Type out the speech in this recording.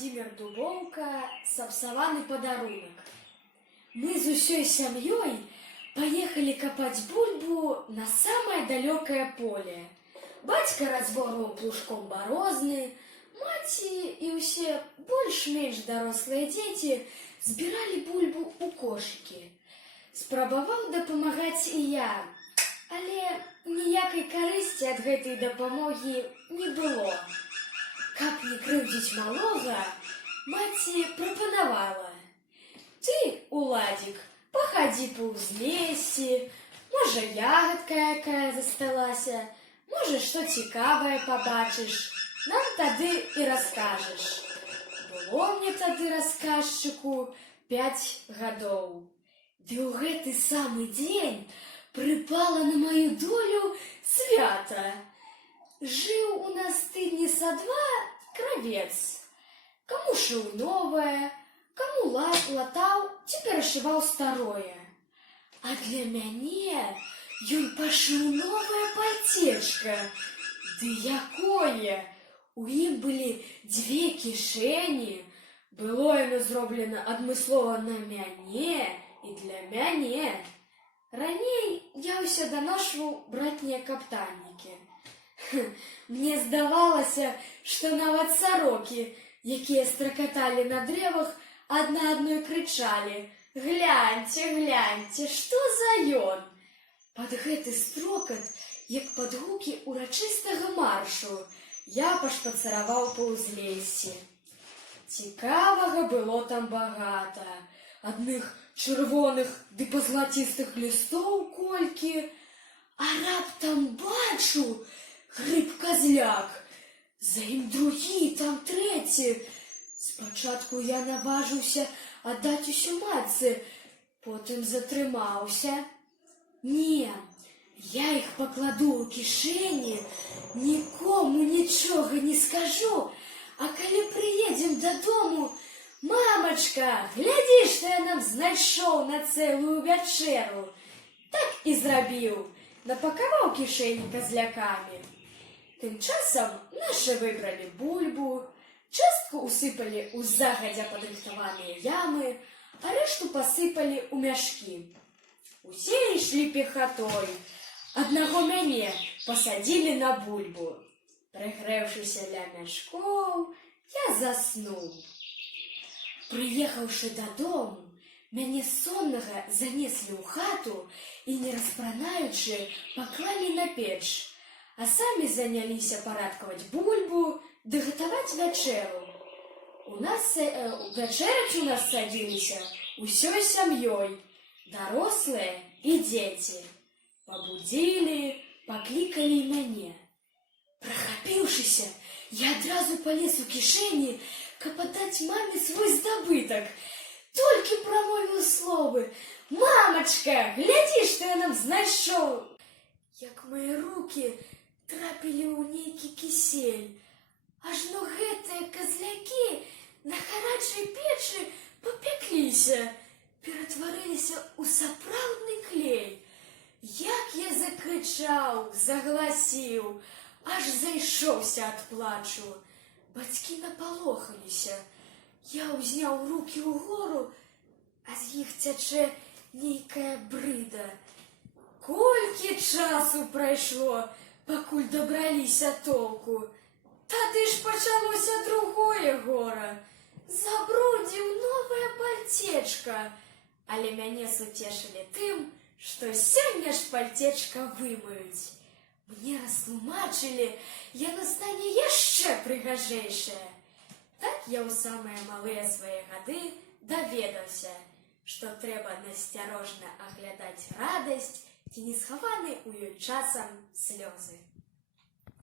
Владимир Дубоўка «Сапсаваны падарунак». Мы з усёй сям'ёй поехали копать бульбу на самое далекое поле. Бацька разборваў плужком барозны, маці і ўсе больш-менш дарослыя дзеці збіралі бульбу ў кошыкі. Спрабаваў дапамагаць і я, але ніякай карысці ад гэтай дапамогі не было. Каб не крыўдзіць малога, маці прапанавала: «Ты, Уладзік, пахадзі па ўзлессі, можа, ягадка якая засталася, можа, што цікавае пабачыш, нам тады і раскажаш». Было мне тады расказчыку 5 гадоў. Ды ў гэты самы дзень прыпала на маю долю свята. Жыў у нас тыдні са 2 кравец. Каму шыў новае, каму латаў ці перашываў старое. А для мяне ён пашыў новае пальцечка. Ды якое! У ім былі 2 кішэні. Было яно зроблена адмыслова на мяне і для мяне. Раней я ўсё даношваў братнія каптальнікі. Мне здавалася, што нават сарокі, якія стракаталі на дрэвах, адна адной крычалі: «Гляньце, гляньце, што за ён!» Пад гэты строкат, як пад гукі урачыстага маршу, я пашпацараваў па ўзлессі. Цікавага было там багата. Адных чырвоных ды пазлацістых лістоў колькі, а раптам бачу грыб-казляк, за ім другі, там трэці. Спачатку я наважыўся аддаць усю матцы, потым затрымаўся. Не, я іх пакладу ў кішэні, нікому нічога не скажу, а калі прыедзем дадому: «Мамачка, глядзі, што я нам знайшоў на цэлую вячэру!» Так і зрабіў, напакаваў кішэні казлякамі. Тым часам нашы выбралі бульбу, частку ўсыпалі ў загадзя падрыхтаваныя ямы, а рэшту пасыпалі ў мяшкі. Усе ішлі пехатой, аднаго мяне пасадзілі на бульбу. Прыгрэўшыся ля мяшкоў, я заснуў. Прыехаўшы дадому, мяне соннага занеслі ў хату і, не распранаючы, паклалі на печ, а самі заняліся парадкаваць бульбу ды гатаваць вячэру. Вячэраць у нас садзіліся усёй сям'ёй, дарослыя і дзеці. Пабудзілі, паклікалі мяне. Прахапіўшыся, я адразу палез у кішэні, каб аддаць маме свой здабытак. Толькі прамовіў словы: «Мамачка, глядзі, што я нам знайшоў!» Як мае рукі трапілі ў нейкі кісель. Ажно гэтыя казлякі на гарачай печы папякліся, ператварыліся ў сапраўдны клей. Як я закрычаў, загласіў, аж зайшоўся ад плачу. Бацькі напалохаліся. Я ўзняў рукі ўгору, а з іх цячэ нейкая брыда. Колькі часу прайшло, пакуль дабраліся толку. Тады ж пачалося другое гора. Забрудзіў новае пальцечка. Але мяне суцешылі тым, што сёння ж пальцечка вымыюць. Мне растлумачылі, яно стане яшчэ прыгажэйшае. Так я ў самыя малыя свае гады даведаўся, што трэба насцярожна аглядаць радасць ці не схаваны ў ёй часам слёзы.